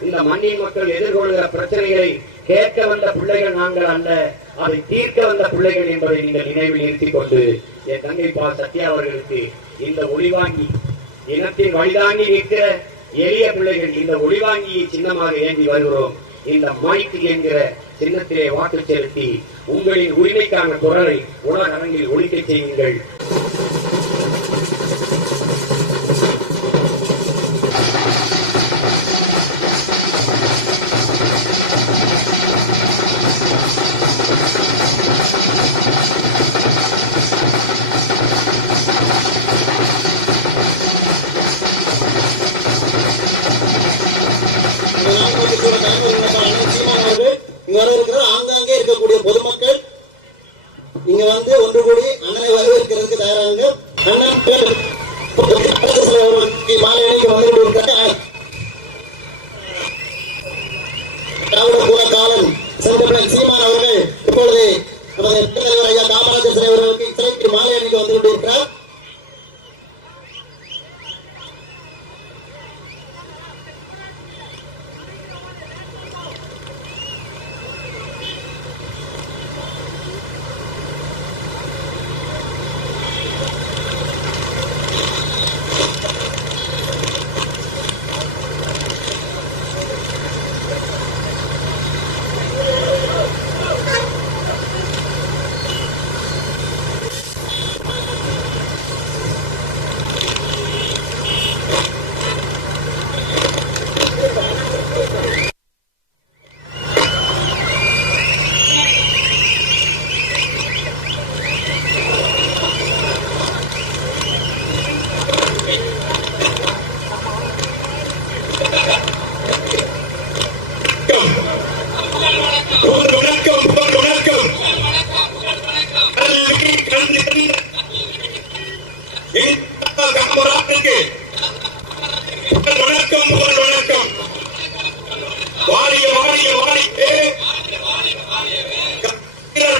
இந்த மண்ணின் மக்கள் எதிர்கொள்கிற பிரச்சனைகளை கேட்க வந்த பிள்ளைகள் நாங்கள் அல்ல. அதை தீர்க்க வந்த பிள்ளைகள் என்பதை நீங்கள் நினைவில் நிறுத்திக் கொண்டு என் தங்கை பா. சத்யா அவர்களுக்கு இந்த ஒளிவாங்கி இனத்தின் வழிதாங்கி நிற்கிற எளிய பிள்ளைகள் இந்த ஒளிவாங்கியை சின்னமாக ஏந்தி வருகிறோம். இந்த மாய்க்கு என்கிற சின்னத்திலே வாக்கு செலுத்தி உங்களின் உரிமைக்கான குரலை உலக அரங்கில் ஒழிக்க செய்யுங்கள்.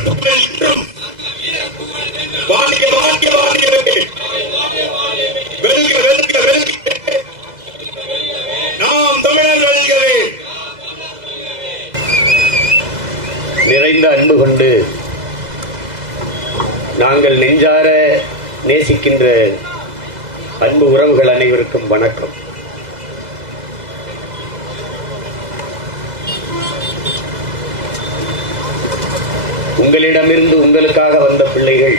என்றும் வெல்க வெல்க வெல்க நாம் தமிழர் வெல்கவே நிறைந்த அன்பு கொண்டு நாங்கள் நெஞ்சார நேசிக்கின்ற அன்பு உறவுகள் அனைவருக்கும் வணக்கம். உங்களிடமிருந்து உங்களுக்காக வந்த பிள்ளைகள்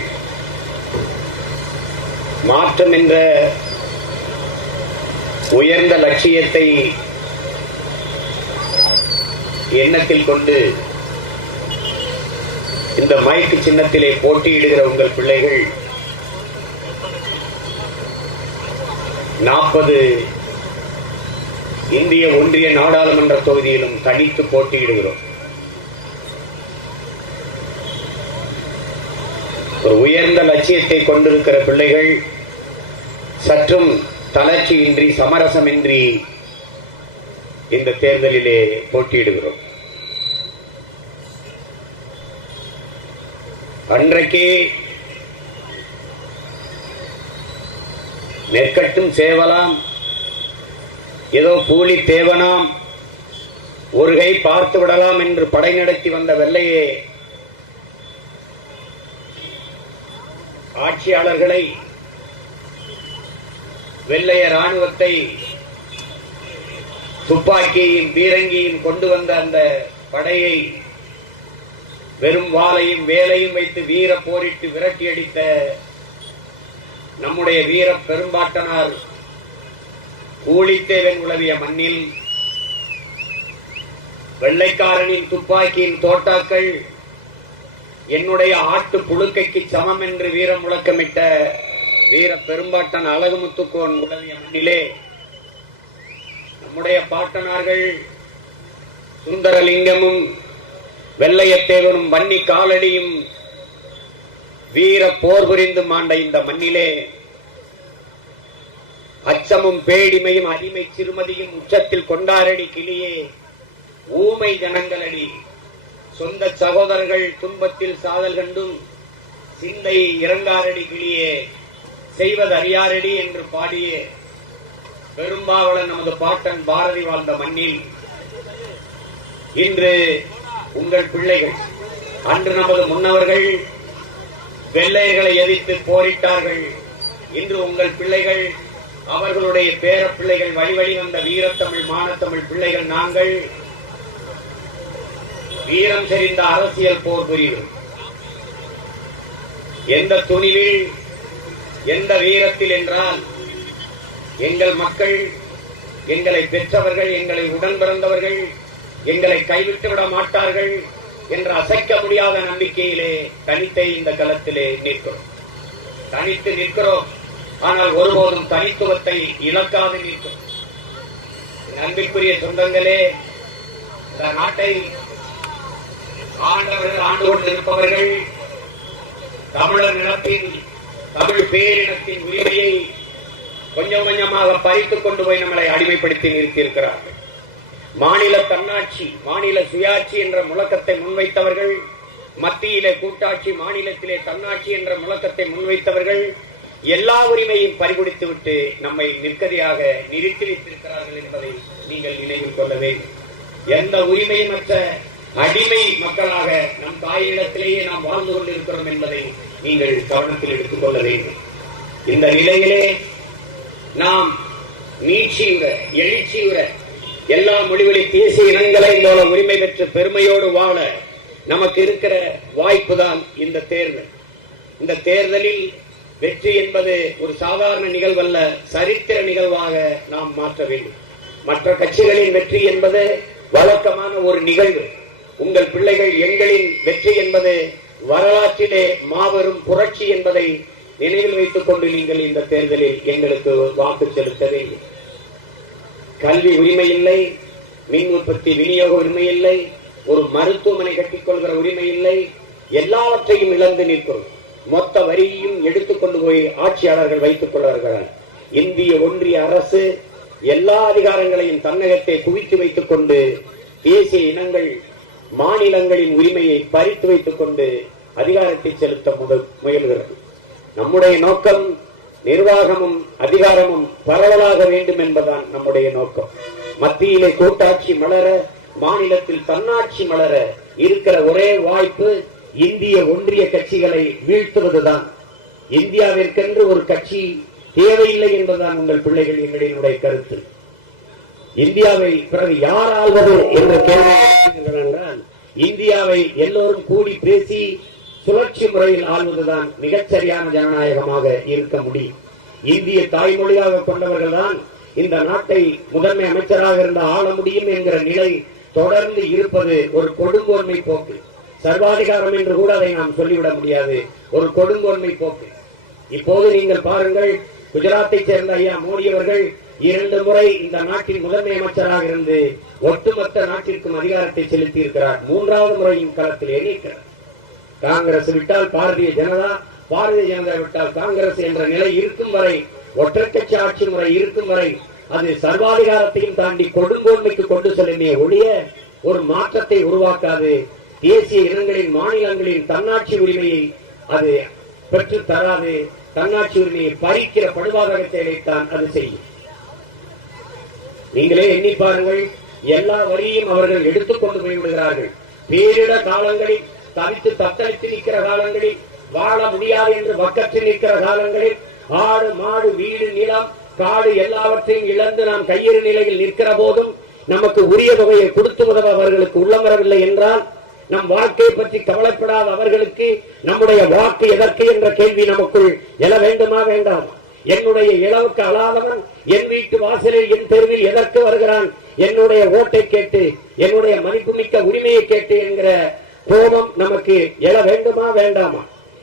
மாற்றம் என்ற உயர்ந்த லட்சியத்தை எண்ணத்தில் கொண்டு இந்த மைக்கு சின்னத்திலே போட்டியிடுகிற உங்கள் பிள்ளைகள் நாற்பது இந்திய ஒன்றிய நாடாளுமன்ற தொகுதியிலும் தனித்து போட்டியிடுகிறோம். ஒரு உயர்ந்த லட்சியத்தை கொண்டிருக்கிற பிள்ளைகள் சற்றும் தளர்ச்சியின்றி சமரசமின்றி இந்த தேர்தலிலே போட்டியிடுகிறோம். அன்றைக்கே நெற்கட்டும் சேவலாம் ஏதோ கூலி தேவனாம் ஒருகை பார்த்து விடலாம் என்று படை நடத்தி வந்த வெள்ளையே ஆட்சியாளர்களை வெள்ளைய ராணுவத்தை துப்பாக்கியையும் பீரங்கியும் கொண்டு வந்த அந்த படையை வெறும் வாளையும் வேலையும் வைத்து வீர போரிட்டு விரட்டி அடித்த நம்முடைய வீர பெரும்பாட்டனார் கூலித்தேவன் உலவிய மண்ணில் வெள்ளைக்காரனின் துப்பாக்கியின் தோட்டாக்கள் என்னுடைய ஆட்டு புழுக்கைக்கு சமம் என்று வீரம் முழக்கமிட்ட வீர பெரும்பாட்டன் அழகுமுத்துக்கோன் உலவிய மண்ணிலே நம்முடைய பாட்டனார்கள் சுந்தரலிங்கமும் வெள்ளையத்தேவனும் வன்னி காலடியும் வீர போர் புரிந்து மாண்ட இந்த மண்ணிலே அச்சமும் பேடிமையும் அடிமை சிறுமதியும் உச்சத்தில் கொண்டாரடி கிளியே ஊமை ஜனங்களடி சொந்த சகோதரர்கள் துன்பத்தில் சாதல் கண்டும் சிந்தை இறங்காரடி கிளியே செய்வது அறியாரடி என்று பாடிய. பெரும்பாவளன் நமது பாட்டன் பாரதி வாழ்ந்த மண்ணில். இன்று உங்கள் பிள்ளைகள் அன்று நமது முன்னவர்கள் வெள்ளையர்களை எதிர்த்து போரிட்டார்கள். இன்று உங்கள் பிள்ளைகள் அவர்களுடைய பேர பிள்ளைகள் வழி வழி வந்த வீரத்தமிழ் மானத்தமிழ் பிள்ளைகள் நாங்கள் வீரம் செறிந்த அரசியல் போர் புரியுது எந்த துணிவில் எந்த வீரத்தில் என்றால் எங்கள் மக்கள் எங்களை பெற்றவர்கள் எங்களை உடன் பிறந்தவர்கள் எங்களை கைவிட்டு விட மாட்டார்கள் என்று அசைக்க முடியாத நம்பிக்கையிலே தனித்தை இந்த களத்திலே நிற்கிறோம். தனித்து நிற்கிறோம். ஆனால் ஒருபோதும் தனித்துவத்தை இழக்காது நிற்கிறோம். அன்பிற்குரிய சொந்தங்களே இந்த நாட்டை ஆண்டவர்கள் ஆண்டு கொண்டிருப்பவர்கள் தமிழர் நிலத்தின் தமிழ் பேரினத்தின் உரிமையை கொஞ்சம் கொஞ்சமாக பறித்துக் கொண்டு போய் நம்மளை அடிமைப்படுத்தி நிறுத்தியிருக்கிறார்கள். மாநில தன்னாட்சி மாநில சுயாட்சி என்ற முழக்கத்தை முன்வைத்தவர்கள் மத்தியிலே கூட்டாட்சி மாநிலத்திலே தன்னாட்சி என்ற முழக்கத்தை முன்வைத்தவர்கள் எல்லா உரிமையும் பறிகொடுத்து விட்டு நம்மை நிற்கதியாக நிறுத்தி வைத்திருக்கிறார்கள் என்பதை நீங்கள் நினைவில் கொள்ள வேண்டும். எந்த மற்ற அடிமை மக்களாக நம் தாயிடத்திலேயே நாம் வாழ்ந்து கொண்டிருக்கிறோம் என்பதை நீங்கள் கவனத்தில் எடுத்துக் கொள்ள வேண்டும். இந்த நிலையிலே நாம் மீட்சியுற எழுச்சியுற எல்லா மொழிகளில் தேசிய இனங்களையும் போல உரிமை பெற்று பெருமையோடு வாழ நமக்கு இருக்கிற வாய்ப்பு தான் இந்த தேர்தல். இந்த தேர்தலில் வெற்றி என்பது ஒரு சாதாரண நிகழ்வல்ல சரித்திர நிகழ்வாக நாம் மாற்ற வேண்டும். மற்ற கட்சிகளின் வெற்றி என்பது வழக்கமான ஒரு நிகழ்வு. உங்கள் பிள்ளைகள் எங்களின் வெற்றி என்பது வரலாற்றிலே மாபெரும் புரட்சி என்பதை நினைவில் வைத்துக் கொண்டு நீங்கள் இந்த தேர்தலில் எங்களுக்கு வாக்கு செலுத்த வேண்டும். கல்வி உரிமை இல்லை மின் உற்பத்தி விநியோக உரிமை இல்லை ஒரு மருத்துவமனை கட்டிக்கொள்கிற உரிமை இல்லை எல்லாவற்றையும் இழந்து நிற்கிறோம். மொத்த வரியையும் எடுத்துக்கொண்டு போய் ஆட்சியாளர்கள் வைத்துக் கொள்வார்கள். இந்திய ஒன்றிய அரசு எல்லா அதிகாரங்களையும் தன்னகத்தை குவித்து வைத்துக் கொண்டு தேசிய இனங்கள் மாநிலங்களின் உரிமையை பறித்து வைத்துக் கொண்டு அதிகாரத்தை செலுத்த முயல்கிறது. நம்முடைய நோக்கம் நிர்வாகமும் அதிகாரமும் பரவலாக வேண்டும் என்பதுதான் நம்முடைய நோக்கம். மத்தியிலே கூட்டாட்சி மலர மாநிலத்தில் தன்னாட்சி மலர இருக்கிற ஒரே வாய்ப்பு இந்திய ஒன்றிய கட்சிகளை வீழ்த்துவதுதான். இந்தியாவிற்கென்று ஒரு கட்சி தேவையில்லை என்பதுதான் உங்கள் பிள்ளைகள் எங்களினுடைய கருத்து. இந்தியாவை பிறகு யார் ஆள்வது என்ற கேள்வி என்றால் இந்தியாவை எல்லோரும் கூடி பேசி சுழற்சி முறையில் ஆள்வதுதான் மிகச்சரியான ஜனநாயகமாக இருக்க முடியும். இந்திய தாய்மொழியாக கொண்டவர்கள் தான் இந்த நாட்டை முதன்மை அமைச்சராக இருந்த ஆள முடியும் என்கிற நிலை தொடர்ந்து இருப்பது ஒரு கொடுங்கோன்மை போக்கு. சர்வாதிகாரம் என்று கூட அதை நாம் சொல்லிவிட முடியாது. ஒரு கொடுங்கோன்மை போக்கு. இப்போது நீங்கள் பாருங்கள் குஜராத்தை சேர்ந்த ஐயா மோடி அவர்கள் இரண்டு முறை இந்த நாட்டின் முதன்மை அமைச்சராக இருந்து ஒட்டுமொத்த நாட்டிற்கும் அதிகாரத்தை செலுத்தி இருக்கிறார் மூன்றாவது முறையும் களத்தில் எண்ணிக்கிறார் காங்கிரஸ் விட்டால் பாரதிய ஜனதா பாரதிய ஜனதா விட்டால் காங்கிரஸ் என்ற நிலை இருக்கும் வரை ஒற்றைக்கட்சி ஆட்சி முறை இருக்கும் வரை அது சர்வாதிகாரத்தையும் தாண்டி கொடுங்கோன்மைக்கு கொண்டு செல்லுமே ஒழிய ஒரு மாற்றத்தை உருவாக்காது. தேசிய இனங்களின் மாநிலங்களின் தன்னாட்சி உரிமையை அது பெற்று தராது. தன்னாட்சி உரிமையை பறிக்கிற படுபாதக செயலைத்தான் அது செய்யும். நீங்களே எண்ணி பாருங்கள். எல்லா வரியும் அவர்கள் எடுத்துக்கொண்டு போய் விடுகிறார்கள் பேரிட காலங்களில் தவித்து தத்தளித்து நிற்கிற காலங்களில் வாழ முடியாது என்று பக்கத்தில் நிற்கிற காலங்களில் ஆடு மாடு வீடு நிலம் காடு எல்லாவற்றையும் இழந்து நாம் கையெறி நிலையில் நிற்கிற போதும் நமக்கு உரிய தொகையை கொடுத்து உதவ அவர்களுக்கு உள்ளம் வரவில்லை என்றால் நம் வாழ்க்கை பற்றி கவலைப்படாத அவர்களுக்கு நம்முடைய வாக்கு எதற்கு என்ற கேள்வி நமக்குள் எழ வேண்டுமா வேண்டாம்? என்னுடைய இளவுக்கு அலாதவன் என் வீட்டு வாசலில் என் தெருவில் எதற்கு வருகிறான்? என்னுடைய ஓட்டை கேட்டு என்னுடைய மதிப்புமிக்க உரிமையை கேட்டு என்கிற கோபம் நமக்கு எழ வேண்டுமா வேண்டாமா?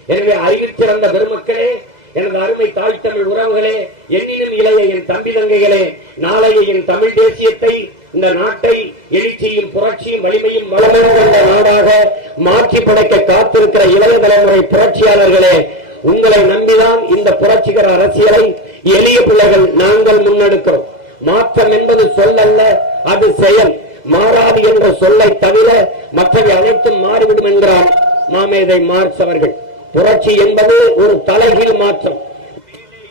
எனவே அறிவில் சிறந்த பெருமக்களே எனது அருமை தாய் தமிழ் உறவுகளே என்னிலும் இளைய என் தம்பி தங்கைகளே நாளைய என் தமிழ் தேசியத்தை இந்த நாட்டை எழுச்சியும் புரட்சியும் வலிமையும் வளமும் கொண்ட நாடாக மாற்றி படைக்க காத்திருக்கிற இளைய தலைமுறை புரட்சியாளர்களே உங்களை நம்பிதான் இந்த புரட்சிகர அரசியலை எளிய பிள்ளைகள் நாங்கள் முன்னெடுக்கிறோம். மாற்றம் என்பது சொல்லல்ல அது செயல். மாறாது என்ற சொல்லை தவிர மற்றவை அனைத்தும் மாறிவிடும் என்கிறார் மாமேதை மார்க்ஸ் அவர்கள். புரட்சி என்பது ஒரு தலைகீழ் மாற்றம்.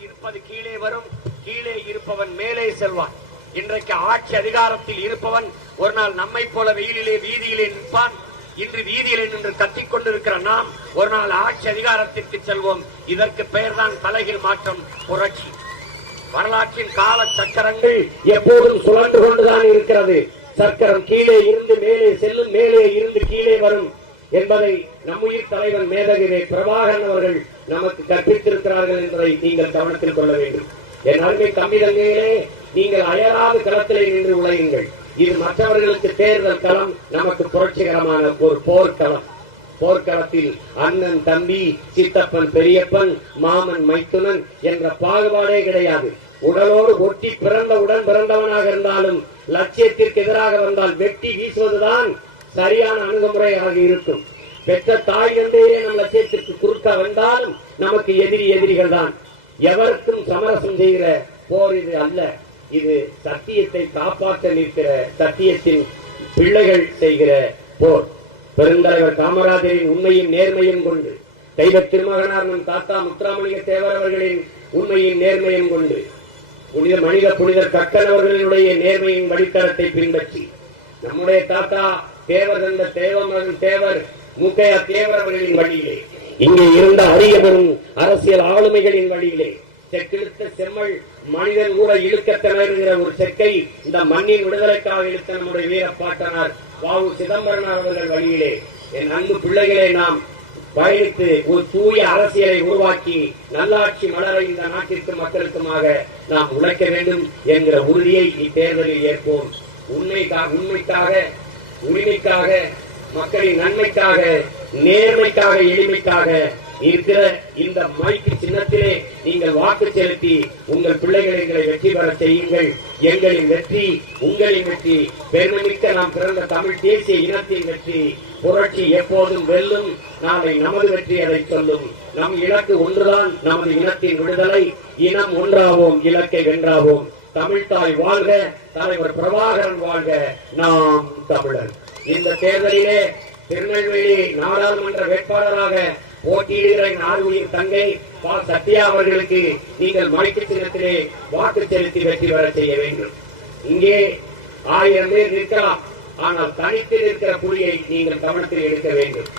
இருப்பது கீழே வரும் கீழே இருப்பவன் மேலே செல்வான். இன்றைக்கு ஆட்சி அதிகாரத்தில் இருப்பவன் ஒரு நாள் நம்மை போல வெயிலிலே வீதியிலே நிற்பான். இன்று வீதியிலே நின்று கத்திக் கொண்டிருக்கிற நாம் ஒரு நாள் ஆட்சி அதிகாரத்திற்கு செல்வோம். இதற்கு பெயர்தான் தலைகீழ் மாற்றம் புரட்சி. வரலாற்றின் கால சக்கரங்கள் எப்போதும் சுழன்று கொண்டுதான் இருக்கிறது. சக்கரம் கீழே இருந்து மேலே செல்லும் மேலே இருந்து கீழே வரும் என்பதை நம்முயிர் தலைவர் மேதகிரி பிரபாகரன் அவர்கள் நமக்கு கற்பித்திருக்கிறார்கள் என்பதை நீங்கள் கவனத்தில் கொள்ள வேண்டும். என் அருமை தம்பி நீங்கள் அயராது களத்திலே நின்று உழையுங்கள். இது மற்றவர்களுக்கு தேர்தல் களம் நமக்கு புரட்சிகரமான ஒரு போர்க்களம். போர்க்களத்தில் அண்ணன் தம்பி சித்தப்பன் பெரியப்பன் மாமன் மைத்துனன் என்ற பாகுபாடே கிடையாது. உடலோடு ஒட்டி பிறந்த உடன் பிறந்தவனாக இருந்தாலும் லட்சியத்திற்கு எதிராக வந்தால் வெட்டி வீசுவதுதான் சரியான அணுகுமுறையாக இருக்கும். பெற்ற தாய் தந்தையே நம் லட்சியத்திற்கு குறுக்க வந்தாலும் நமக்கு எதிரி எதிரிகள் தான் எவருக்கும் சமரசம் செய்கிற போர் இது அல்ல. இது சத்தியத்தை காப்பாற்ற நிற்கிற சத்தியத்தின் பிள்ளைகள் செய்கிற போர். பெருந்தலைவர் காமராஜரின் உண்மையும் நேர்மையும் கொண்டு தெய்வ திருமகனார் நம் தாத்தா முத்துராமலிங்க தேவர் அவர்களின் உண்மையும் நேர்மையும் கொண்டு புனித மனித புனிதர் கக்கன் அவர்களுடைய நேர்மையின் வழித்தடத்தை பின்பற்றி நம்முடைய தாத்தா தேவர் தந்த தேவமகன் தேவர் முக்கையா தேவர் அவர்களின் வழியிலே இங்கே இருந்த அரிய பெரும் அரசியல் ஆளுமைகளின் வழியிலே செக்கிழுத்த செம்மல் மனிதன் கூட இழுக்க திணறுகிற ஒரு செக்கை இந்த மண்ணின் விடுதலைக்காக இழுத்த நம்முடைய வீரப்பாட்டனார் வாவு சிதம்பரனார் அவர்கள் வழியிலே. என் அன்பு பிள்ளைகளை நாம் பயணித்து ஒரு தூய அரசியலை உருவாக்கி நல்லாட்சி மலர இந்த நாட்டிற்கு மக்களுக்குமாக நாம் உழைக்க வேண்டும் என்கிற உறுதியை இத்தேர்தலில் ஏற்போம். உண்மைக்காக உண்மைக்காக உரிமைக்காக மக்களின் நன்மைக்காக நேர்மைக்காக எளிமைக்காக இருக்கிற இந்த மைக்கு சின்னத்திலே நீங்கள் வாக்கு செலுத்தி உங்கள் பிள்ளைகளை எங்களை வெற்றி பெற செய்யுங்கள். எங்களின் வெற்றி உங்களின் வெற்றி. பெருமைமிக்க நாம் பிறந்த தமிழ் தேசிய இனத்தின் வெற்றி. புரட்சி எப்போதும் வெல்லும் நாளை நமது வெற்றி அதை சொல்லும். நம் இலக்கு ஒன்றுதான் நமது இனத்தின் விடுதலை. இனம் ஒன்றாவோம் இலக்கை வென்றாவோம். தமிழ்தாய் வாழ்க தலைவர் பிரபாகரன் வாழ்க. நாம் தமிழர். இந்த தேர்தலிலே திருநெல்வேலி நாடாளுமன்ற வேட்பாளராக போட்டியிடுகிற என் தங்கை பா சத்யா அவர்களுக்கு நீங்கள் மணிக்கு சின்னத்திலே வாக்கு செலுத்தி வெற்றி பெற செய்ய வேண்டும். இங்கே ஆயிரம் பேர் நிற்கலாம். ஆனால் தனித்து நிற்கிற புலியை நீங்கள் கவனத்தில் எடுக்க வேண்டும்.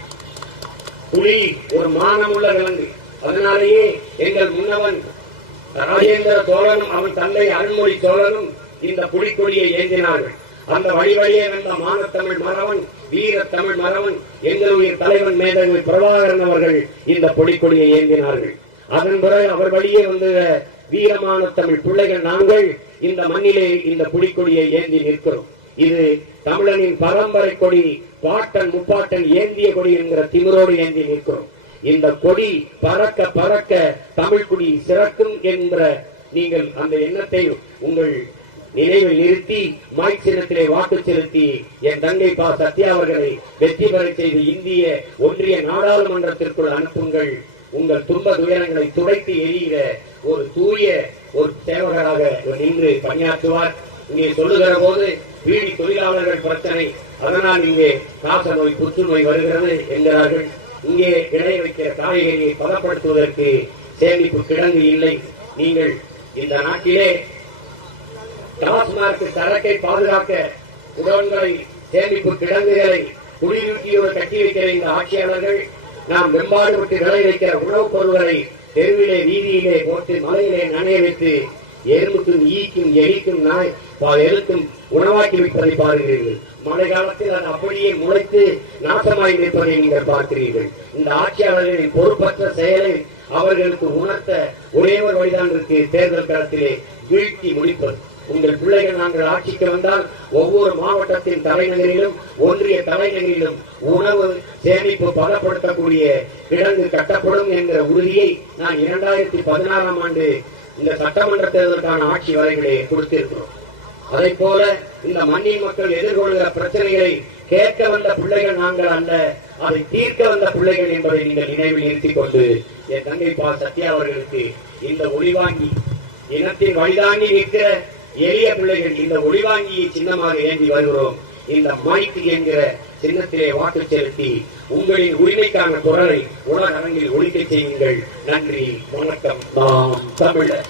புலி ஒரு மானமுள்ள விலங்கு. அதனாலேயே எங்கள் முன்னவன் ராஜேந்திர சோழனும் அவன் தந்தை அருண்மொழி சோழனும் இந்த புலிக்கொடியை ஏந்தினார்கள். அந்த வழி வழியே வந்த மானத்தமிழ் மறவன் வீர தமிழ் மறவன் எங்களுடைய தலைவன் மேதவி பிரபாகரன் அவர்கள் இந்த பொடிக்கொடியை ஏந்தினார்கள். அதன் பிறகு அவர் வழியே வந்த வீரமான தமிழ் பிள்ளைகள் நாங்கள் இந்த மண்ணிலே இந்த புலிக்கொடியை ஏந்தி நிற்கிறோம். இது தமிழனின் பரம்பரை கொடி பாட்டன் முப்பாட்டன் ஏந்திய கொடி என்கிற திமிரோடு ஏந்தி நிற்கிறோம். இந்த கொடி பறக்க பறக்க தமிழ் குடி சிறக்கும் என்ற நீங்கள் அந்த எண்ணத்தை உங்கள் நினைவில் நிறுத்தி மைக் வாக்கு செலுத்தி என் தங்கை பா சத்யா அவர்களை வெற்றி பெற செய்து இந்திய ஒன்றிய நாடாளுமன்றத்திற்குள் அனுப்புங்கள். உங்கள் துன்ப துயரங்களை துடைத்து எரிகிற ஒரு தூய ஒரு சேவகராக நின்று பணியாற்றுவார். இங்கே சொல்லுகிற போது வீடி தொழிலாளர்கள் பிரச்சனை. அதனால் இங்கே காச நோய் புற்றுநோய் வருகிறது என்கிறார்கள். இங்கே விளை வைக்கிற காய்கறியை பதப்படுத்துவதற்கு சேமிப்பு கிடங்கு இல்லை. நீங்கள் இந்த நாட்டிலே டாஸ்மாக் சரக்கை பாதுகாக்க குடோன்களை சேமிப்பு கிடங்குகளை குடியிருட்டியோடு கட்டி வைக்கிற இந்த ஆட்சியாளர்கள் நாம் வெம்பாடுபட்டு விளை வைக்கிற உணவுப் பொருள்களை தெருவிலே வீதியிலே போட்டு மலையிலே நனைய வைத்து எறும்புக்கும் ஈக்கும் எலிக்கும் நாய் பா- உணவாக்கி வைப்பதை பாருகிறீர்கள். மழை காலத்தில் அது அப்படியே முளைத்து நாசமாய் நிற்பதை நீங்கள் பார்க்கிறீர்கள். இந்த ஆட்சியாளர்களின் பொறுப்பற்ற செயலை அவர்களுக்கு உணர்த்த ஒரே ஒரு வழிதான் இருக்கு. தேர்தல் களத்திலே வீழ்த்தி முடிப்பது. உங்கள் பிள்ளைகள் நாங்கள் ஆட்சிக்கு வந்தால் ஒவ்வொரு மாவட்டத்தின் தலைநகரிலும் ஒன்றிய தலைநகரிலும் உணவு சேமிப்பு பலப்படுத்தக்கூடிய கிடங்கு கட்டப்படும் என்கிற உறுதியை நான் இரண்டாயிரத்தி பதினாறாம் ஆண்டு இந்த சட்டமன்ற தேர்தலுக்கான ஆட்சி வரைகளை கொடுத்திருக்கிறோம். அதை போல இந்த மண்ணின் மக்கள் எதிர்கொள்கிற பிரச்சனைகளை கேட்க வந்த பிள்ளைகள் நாங்கள் அல்ல அதை தீர்க்க வந்த பிள்ளைகள் என்பதை நீங்கள் நினைவில் நிறுத்திக் கொண்டு என் தங்கை பா. சத்யா அவர்களுக்கு இந்த ஒளிவாங்கி இனத்தின் வழிதாங்கி நிற்கிற எளிய பிள்ளைகள் இந்த ஒளிவாங்கியை சின்னமாக ஏந்தி வருகிறோம். இந்த மைக் என்கிற சின்னத்திலே வாக்கு செலுத்தி உங்களின் உரிமைக்கான குரலை உலக அரங்கில் ஒழிக்க செய்யுங்கள். நன்றி வணக்கம். நாம் தமிழர்.